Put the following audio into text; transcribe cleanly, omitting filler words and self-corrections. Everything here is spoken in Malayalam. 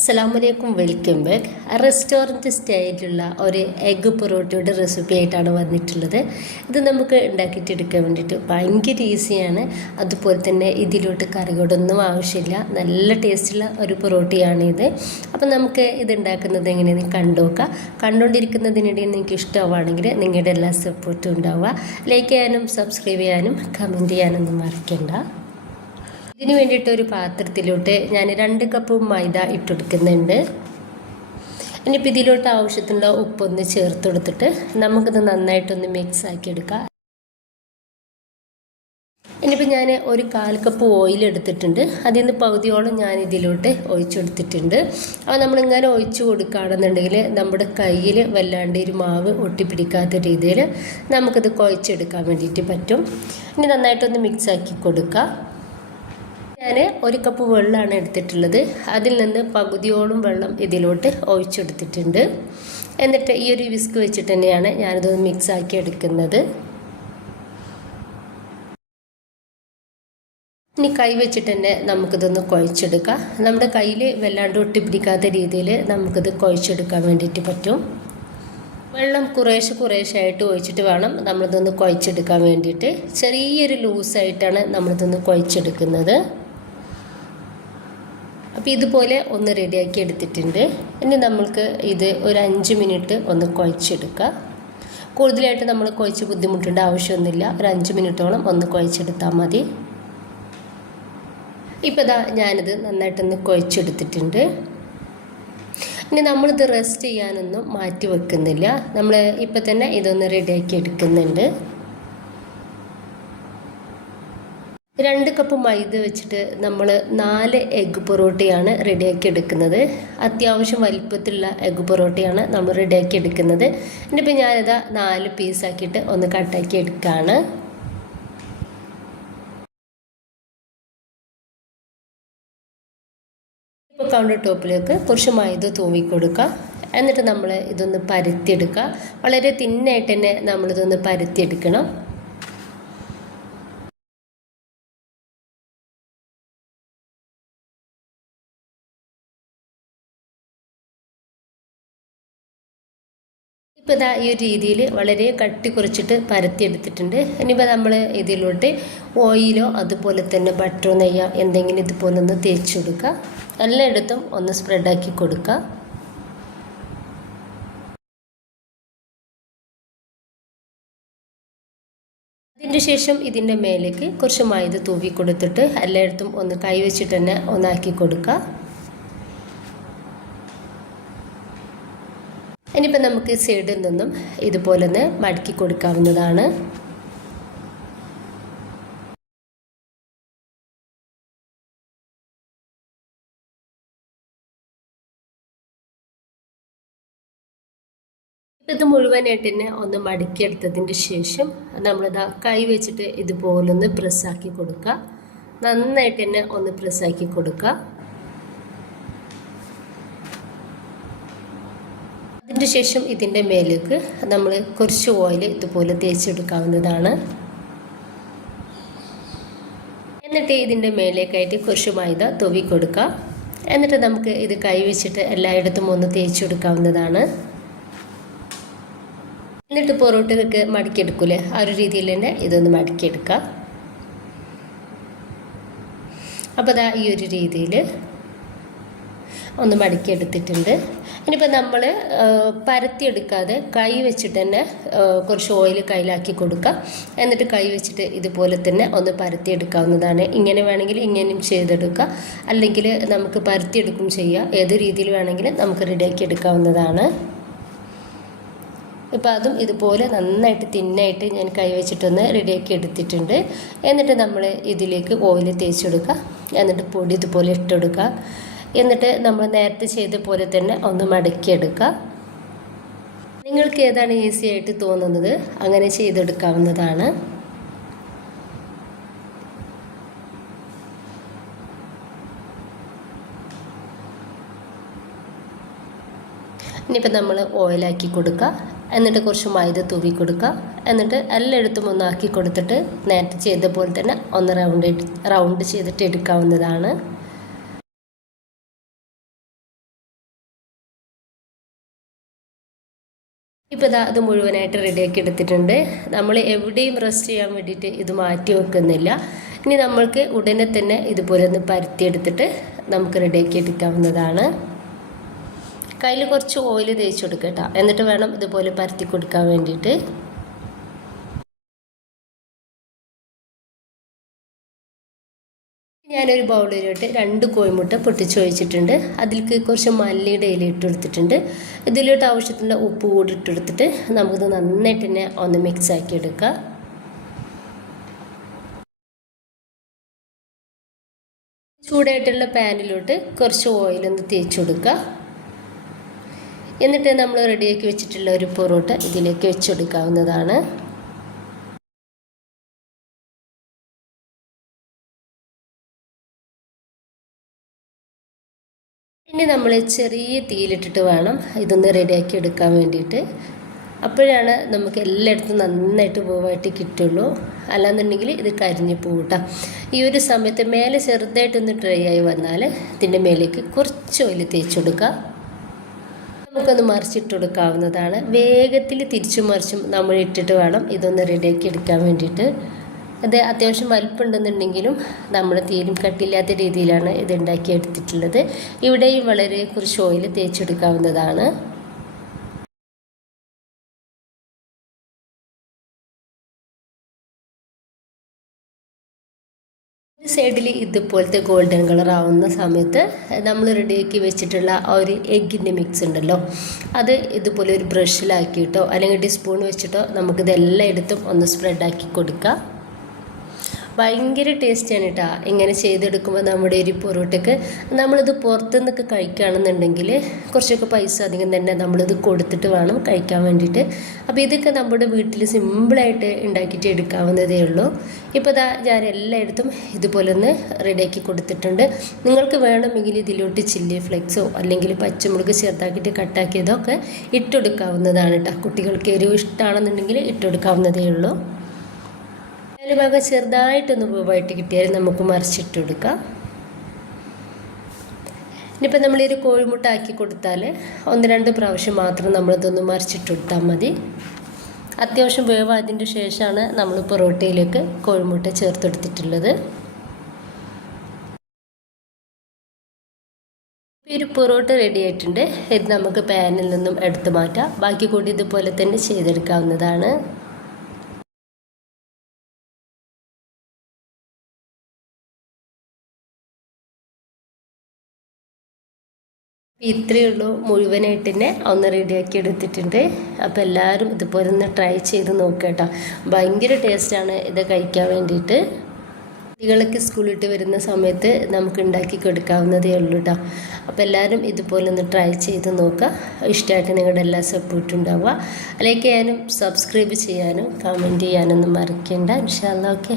അസ്സലാമലൈക്കും, വെൽക്കം ബാക്ക്. റെസ്റ്റോറൻറ്റ് സ്റ്റൈലുള്ള ഒരു എഗ്ഗ് പൊറോട്ടയുടെ റെസിപ്പി ആയിട്ടാണ് വന്നിട്ടുള്ളത്. ഇത് നമുക്ക് ഉണ്ടാക്കിയിട്ടെടുക്കാൻ വേണ്ടിയിട്ട് ഭയങ്കര ഈസിയാണ്. അതുപോലെ തന്നെ ഇതിലോട്ട് കറികളൊന്നും ആവശ്യമില്ല. നല്ല ടേസ്റ്റുള്ള ഒരു പൊറോട്ടയാണിത്. അപ്പം നമുക്ക് ഇത് ഉണ്ടാക്കുന്നത് എങ്ങനെയെന്ന് കണ്ടുനോക്കാം. കണ്ടുകൊണ്ടിരിക്കുന്നതിനിടയിൽ നിങ്ങൾക്ക് ഇഷ്ടമാണെങ്കിൽ നിങ്ങളുടെ എല്ലാ സപ്പോർട്ടും ഉണ്ടാവുക. ലൈക്ക് ചെയ്യാനും സബ്സ്ക്രൈബ് ചെയ്യാനും കമൻറ്റ് ചെയ്യാനൊന്നും മറക്കണ്ട. ഇതിന് വേണ്ടിയിട്ട് ഒരു പാത്രത്തിലോട്ട് ഞാൻ 2 കപ്പ് മൈദ ഇട്ടെടുക്കുന്നുണ്ട്. ഇനിയിപ്പോൾ ഇതിലോട്ട് ആവശ്യത്തിനുള്ള ഉപ്പൊന്ന് ചേർത്ത് കൊടുത്തിട്ട് നമുക്കിത് നന്നായിട്ടൊന്ന് മിക്സ് ആക്കി എടുക്കാം. ഇനിയിപ്പോൾ ഞാൻ ഒരു 1/4 കപ്പ് ഓയിൽ എടുത്തിട്ടുണ്ട്. അതിൽ നിന്ന് പകുതിയോളം ഞാൻ ഇതിലോട്ട് ഒഴിച്ചെടുത്തിട്ടുണ്ട്. അപ്പോൾ നമ്മളിങ്ങനെ ഒഴിച്ച് കൊടുക്കുകയാണെന്നുണ്ടെങ്കിൽ നമ്മുടെ കയ്യിൽ വല്ലാണ്ട് ഒരു മാവ് ഒട്ടിപ്പിടിക്കാത്ത രീതിയിൽ നമുക്കിത് കുഴച്ചെടുക്കാൻ വേണ്ടിയിട്ട് പറ്റും. ഇനി നന്നായിട്ടൊന്ന് മിക്സ് ആക്കി കൊടുക്കുക. ഞാൻ 1 കപ്പ് വെള്ളമാണ് എടുത്തിട്ടുള്ളത്. അതിൽ നിന്ന് പകുതിയോളം വെള്ളം ഇതിലോട്ട് ഒഴിച്ചെടുത്തിട്ടുണ്ട്. എന്നിട്ട് ഈ ഒരു വിസ്ക് വെച്ചിട്ട് തന്നെയാണ് ഞാനിതൊന്ന് മിക്സ് ആക്കി എടുക്കുന്നത്. ഇനി കൈ വെച്ചിട്ട് തന്നെ നമുക്കിതൊന്ന് കുഴച്ചെടുക്കാം. നമ്മുടെ കയ്യിൽ വല്ലാണ്ട് ഒട്ടിപ്പിടിക്കാത്ത രീതിയിൽ നമുക്കിത് കുഴച്ചെടുക്കാൻ വേണ്ടിയിട്ട് പറ്റും. വെള്ളം കുറേശ്ശായിട്ട് ഒഴിച്ചിട്ട് വേണം നമ്മളിതൊന്ന് കുഴച്ചെടുക്കാൻ വേണ്ടിയിട്ട്. ചെറിയൊരു ലൂസായിട്ടാണ് നമ്മളിതൊന്ന് കുഴച്ചെടുക്കുന്നത്. അപ്പോൾ ഇതുപോലെ ഒന്ന് റെഡിയാക്കി എടുത്തിട്ടുണ്ട്. ഇനി നമ്മൾക്ക് ഇത് ഒരു 5 മിനിറ്റ് ഒന്ന് കുഴച്ചെടുക്കുക. കൂടുതലായിട്ട് നമ്മൾ കുഴച്ച് ബുദ്ധിമുട്ടേണ്ട ആവശ്യമൊന്നുമില്ല. ഒരു 5 മിനിറ്റോളം ഒന്ന് കുഴച്ചെടുത്താൽ മതി. ഇപ്പോൾ ഇതാ ഞാനിത് നന്നായിട്ടൊന്ന് കുഴച്ചെടുത്തിട്ടുണ്ട്. ഇനി നമ്മളിത് റെസ്റ്റ് ചെയ്യാനൊന്നും മാറ്റി വെക്കുന്നില്ല. നമ്മൾ ഇപ്പം തന്നെ ഇതൊന്ന് റെഡിയാക്കി എടുക്കുന്നുണ്ട്. 2 കപ്പ് മൈദ വെച്ചിട്ട് നമ്മൾ 4 എഗ്ഗ് പൊറോട്ടയാണ് റെഡിയാക്കി എടുക്കുന്നത്. അത്യാവശ്യം വലിപ്പത്തിലുള്ള എഗ്ഗ് പൊറോട്ടയാണ് നമ്മൾ റെഡിയാക്കി എടുക്കുന്നത്. ഇനിയിപ്പോൾ ഞാനിതാ 4 പീസാക്കിയിട്ട് ഒന്ന് കട്ടാക്കി എടുക്കുകയാണ്. ഇപ്പോൾ കൗണ്ടർ ടോപ്പിലേക്ക് കുറച്ച് മൈദ തൂവി കൊടുക്കുക. എന്നിട്ട് നമ്മൾ ഇതൊന്ന് പരത്തിയെടുക്കുക. വളരെ തിന്നായിട്ട് തന്നെ നമ്മളിതൊന്ന് പരത്തിയെടുക്കണം. ഇപ്പോൾ ഇതാ ഈ ഒരു രീതിയിൽ വളരെ കട്ടി കുറച്ചിട്ട് പരത്തിയെടുത്തിട്ടുണ്ട്. ഇനിയിപ്പോൾ നമ്മൾ ഇതിലോട്ട് ഓയിലോ അതുപോലെ തന്നെ ബട്ടറോ നെയ്യോ എന്തെങ്കിലും ഇതുപോലെ ഒന്ന് തേച്ച് കൊടുക്കുക. എല്ലായിടത്തും ഒന്ന് സ്പ്രെഡാക്കി കൊടുക്കുക. അതിന് ശേഷം ഇതിൻ്റെ മേലേക്ക് കുറച്ച് മൈദ തൂവി കൊടുത്തിട്ട് എല്ലായിടത്തും ഒന്ന് കൈവച്ചിട്ട് തന്നെ ഒന്നാക്കി കൊടുക്കുക. ഇനിയിപ്പോൾ നമുക്ക് സൈഡിൽ നിന്നും ഇതുപോലെ ഒന്ന് മടക്കി കൊടുക്കാവുന്നതാണ്. ഇത് മുഴുവനായിട്ട് തന്നെ ഒന്ന് മടക്കിയെടുത്തതിൻ്റെ ശേഷം നമ്മളിതാ കൈ വെച്ചിട്ട് ഇതുപോലൊന്ന് പ്രസ്സാക്കി കൊടുക്കുക. നന്നായിട്ട് തന്നെ ഒന്ന് പ്രസ്സാക്കി കൊടുക്കുക. അതിന് ശേഷം ഇതിൻ്റെ മേലേക്ക് നമ്മൾ കുറച്ച് ഓയിൽ ഇതുപോലെ തേച്ചെടുക്കാവുന്നതാണ്. എന്നിട്ട് ഇതിൻ്റെ മേലേക്കായിട്ട് കുറച്ച് മൈദ തൂവി കൊടുക്കുക. എന്നിട്ട് നമുക്ക് ഇത് കൈ വെച്ചിട്ട് എല്ലായിടത്തും ഒന്ന് തേച്ചെടുക്കാവുന്നതാണ്. എന്നിട്ട് പൊറോട്ടയൊക്കെ മടക്കിയെടുക്കൂലേ, ആ ഒരു രീതിയിൽ തന്നെ ഇതൊന്ന് മടക്കിയെടുക്കുക. അപ്പോൾ അതാ ഈ ഒരു രീതിയിൽ ഒന്ന് മടക്കിയെടുത്തിട്ടുണ്ട്. ഇനിയിപ്പോൾ നമ്മൾ പരത്തിയെടുക്കാതെ കൈ വെച്ചിട്ട് തന്നെ കുറച്ച് ഓയിൽ കയ്യിലാക്കി കൊടുക്കുക. എന്നിട്ട് കൈ വെച്ചിട്ട് ഇതുപോലെ തന്നെ ഒന്ന് പരത്തിയെടുക്കാവുന്നതാണ്. ഇങ്ങനെ വേണമെങ്കിൽ ഇങ്ങനെയും ചെയ്തെടുക്കുക, അല്ലെങ്കിൽ നമുക്ക് പരത്തിയെടുക്കും ചെയ്യാം. ഏത് രീതിയിൽ വേണമെങ്കിലും നമുക്ക് റെഡിയാക്കി എടുക്കാവുന്നതാണ്. ഇപ്പോൾ അതും ഇതുപോലെ നന്നായിട്ട് തിന്നായിട്ട് ഞാൻ കൈ വെച്ചിട്ടൊന്ന് റെഡിയാക്കി എടുത്തിട്ടുണ്ട്. എന്നിട്ട് നമ്മൾ ഇതിലേക്ക് ഓയിൽ തേച്ചെടുക്കുക. എന്നിട്ട് പൊടി ഇതുപോലെ ഇട്ടെടുക്കുക. എന്നിട്ട് നമ്മൾ നേരത്തെ ചെയ്ത പോലെ തന്നെ ഒന്ന് മടക്കിയെടുക്കുക. നിങ്ങൾക്ക് ഏതാണ് ഈസി ആയിട്ട് തോന്നുന്നത് അങ്ങനെ ചെയ്തെടുക്കാവുന്നതാണ്. ഇനിയിപ്പോൾ നമ്മൾ ഓയിലാക്കി കൊടുക്കുക. എന്നിട്ട് കുറച്ച് മൈദ തൂവി കൊടുക്കുക. എന്നിട്ട് എല്ലായിടത്തും ഒന്ന് ആക്കി കൊടുത്തിട്ട് നേരത്തെ ചെയ്ത പോലെ തന്നെ ഒന്ന് റൗണ്ട് ചെയ്തിട്ട് എടുക്കാവുന്നതാണ്. ഇപ്പോൾ ഇതാ അത് മുഴുവനായിട്ട് റെഡിയാക്കി എടുത്തിട്ടുണ്ട്. നമ്മൾ എവിടെയും റെസ്റ്റ് ചെയ്യാൻ വേണ്ടിയിട്ട് ഇത് മാറ്റി വെക്കുന്നില്ല. ഇനി നമ്മൾക്ക് ഉടനെ തന്നെ ഇതുപോലെ ഒന്ന് പരത്തിയെടുത്തിട്ട് നമുക്ക് റെഡിയാക്കി എടുക്കാവുന്നതാണ്. കയ്യിൽ കുറച്ച് ഓയിൽ തേച്ച് കൊടുക്കട്ടോ, എന്നിട്ട് വേണം ഇതുപോലെ പരത്തി കൊടുക്കാൻ വേണ്ടിയിട്ട്. ഞാനൊരു ബൗളിലോട്ട് 2 കോഴിമുട്ട പൊട്ടിച്ച് ഒഴിച്ചിട്ടുണ്ട്. അതിലേക്ക് കുറച്ച് മല്ലിയുടെ ഇല ഇട്ടെടുത്തിട്ടുണ്ട്. ഇതിലോട്ട് ആവശ്യത്തിനുള്ള ഉപ്പ് കൂടി ഇട്ടെടുത്തിട്ട് നമുക്കിത് നന്നായിട്ട് തന്നെ ഒന്ന് മിക്സ് ആക്കി എടുക്കാം. ചൂടായിട്ടുള്ള പാനിലോട്ട് കുറച്ച് ഓയിലൊന്ന് തേച്ച് കൊടുക്കുക. എന്നിട്ട് നമ്മൾ റെഡിയാക്കി വെച്ചിട്ടുള്ള ഒരു പൊറോട്ട ഇതിലേക്ക് വെച്ചെടുക്കാവുന്നതാണ്. ഇനി നമ്മൾ ചെറിയ തീയിലിട്ടിട്ട് വേണം ഇതൊന്ന് റെഡിയാക്കി എടുക്കാൻ വേണ്ടിയിട്ട്. അപ്പോഴാണ് നമുക്ക് എല്ലായിടത്തും നന്നായിട്ട് പൂവായിട്ട് കിട്ടുള്ളൂ. അല്ലാന്നുണ്ടെങ്കിൽ ഇത് കരിഞ്ഞു പോകും കേട്ടോ. ഈ ഒരു സമയത്ത് മേലെ ചെറുതായിട്ടൊന്ന് ഡ്രൈ ആയി വന്നാൽ ഇതിൻ്റെ മേലേക്ക് കുറച്ച് ഓയിൽ തേച്ച് കൊടുക്കുക. നമുക്കൊന്ന് മറിച്ചിട്ട് കൊടുക്കാവുന്നതാണ്. വേഗത്തിൽ തിരിച്ചും മറിച്ചും നമ്മൾ ഇട്ടിട്ട് വേണം ഇതൊന്ന് റെഡിയാക്കി എടുക്കാൻ വേണ്ടിയിട്ട്. അത് അത്യാവശ്യം വലിപ്പമുണ്ടെന്നുണ്ടെങ്കിലും നമ്മൾ തീരും കട്ടില്ലാത്ത രീതിയിലാണ് ഇത് ഉണ്ടാക്കിയെടുത്തിട്ടുള്ളത്. ഇവിടെയും വളരെ കുറച്ച് ഓയിൽ തേച്ചെടുക്കാവുന്നതാണ്. സൈഡിൽ ഇതുപോലത്തെ ഗോൾഡൻ കളർ ആവുന്ന സമയത്ത് നമ്മൾ റെഡിയാക്കി വെച്ചിട്ടുള്ള ആ ഒരു എഗ്ഗിൻ്റെ മിക്സ് ഉണ്ടല്ലോ, അത് ഇതുപോലെ ഒരു ബ്രഷിലാക്കിയിട്ടോ അല്ലെങ്കിൽ ടീസ്പൂൺ വെച്ചിട്ടോ നമുക്കിത് എല്ലായിടത്തും ഒന്ന് സ്പ്രെഡാക്കി കൊടുക്കാം. ഭയങ്കര ടേസ്റ്റാണ് കേട്ടോ ഇങ്ങനെ ചെയ്തെടുക്കുമ്പോൾ. നമ്മുടെ ഒരു പൊറോട്ടയ്ക്ക് നമ്മളിത് പുറത്തുനിന്നൊക്കെ കഴിക്കുകയാണെന്നുണ്ടെങ്കിൽ കുറച്ചൊക്കെ പൈസ അധികം തന്നെ നമ്മളിത് കൊടുത്തിട്ട് വേണം കഴിക്കാൻ വേണ്ടിയിട്ട്. അപ്പോൾ ഇതൊക്കെ നമ്മുടെ വീട്ടിൽ സിമ്പിളായിട്ട് ഉണ്ടാക്കിയിട്ട് എടുക്കാവുന്നതേ ഉള്ളൂ. ഇപ്പോൾ ഇതാ ഞാൻ എല്ലായിടത്തും ഇതുപോലെ ഒന്ന് റെഡിയാക്കി കൊടുത്തിട്ടുണ്ട്. നിങ്ങൾക്ക് വേണമെങ്കിൽ ഇതിലോട്ട് ചില്ലി ഫ്ലെക്സോ അല്ലെങ്കിൽ പച്ചമുളക് ചെറുതാക്കിയിട്ട് കട്ടാക്കിയതൊക്കെ ഇട്ടെടുക്കാവുന്നതാണ് കേട്ടോ. കുട്ടികൾക്ക് എരിവ് ഇഷ്ടമാണെന്നുണ്ടെങ്കിൽ ഇട്ടെടുക്കാവുന്നതേ ഉള്ളൂ. ഒരു ഭാഗം ചെറുതായിട്ടൊന്ന് പൂവായിട്ട് കിട്ടിയാൽ നമുക്ക് മറിച്ചിട്ട് കൊടുക്കാം. ഇനിയിപ്പോൾ നമ്മളൊരു കോഴിമുട്ട ആക്കി കൊടുത്താൽ 1-2 പ്രാവശ്യം മാത്രം നമ്മളിതൊന്ന് മറിച്ചിട്ട് കൊടുത്താൽ മതി. അത്യാവശ്യം വേവായതിൻ്റെ ശേഷമാണ് നമ്മൾ പൊറോട്ടയിലേക്ക് കോഴിമുട്ട ചേർത്തെടുത്തിട്ടുള്ളത്. ഒരു പൊറോട്ട റെഡി ആയിട്ടുണ്ട്. ഇത് നമുക്ക് പാനിൽ നിന്നും എടുത്ത് മാറ്റാം. ബാക്കി കൂടി ഇതുപോലെ തന്നെ ചെയ്തെടുക്കാവുന്നതാണ്. ഇത്രയേ ഉള്ളൂ. മുഴുവനായിട്ട് തന്നെ ഒന്ന് റെഡിയാക്കി എടുത്തിട്ടുണ്ട്. അപ്പോൾ എല്ലാവരും ഇതുപോലെ ഒന്ന് ട്രൈ ചെയ്ത് നോക്കുക കേട്ടോ. ഭയങ്കര ടേസ്റ്റാണ് ഇത് കഴിക്കാൻ വേണ്ടിയിട്ട്. കുട്ടികളൊക്കെ സ്കൂളിട്ട് വരുന്ന സമയത്ത് നമുക്ക് ഉണ്ടാക്കി കൊടുക്കാവുന്നതേ ഉള്ളൂ കേട്ടോ. അപ്പോൾ എല്ലാവരും ഇതുപോലെ ഒന്ന് ട്രൈ ചെയ്ത് നോക്കുക. ഇഷ്ടമായിട്ട് നിങ്ങളുടെ എല്ലാ സപ്പോർട്ടും ഉണ്ടാവുക. ലൈക്ക് ചെയ്യാനും സബ്സ്ക്രൈബ് ചെയ്യാനും കമൻറ്റ് ചെയ്യാനൊന്നും മറക്കേണ്ട. ഇൻഷാ അല്ലാഹ്. ഓക്കെ.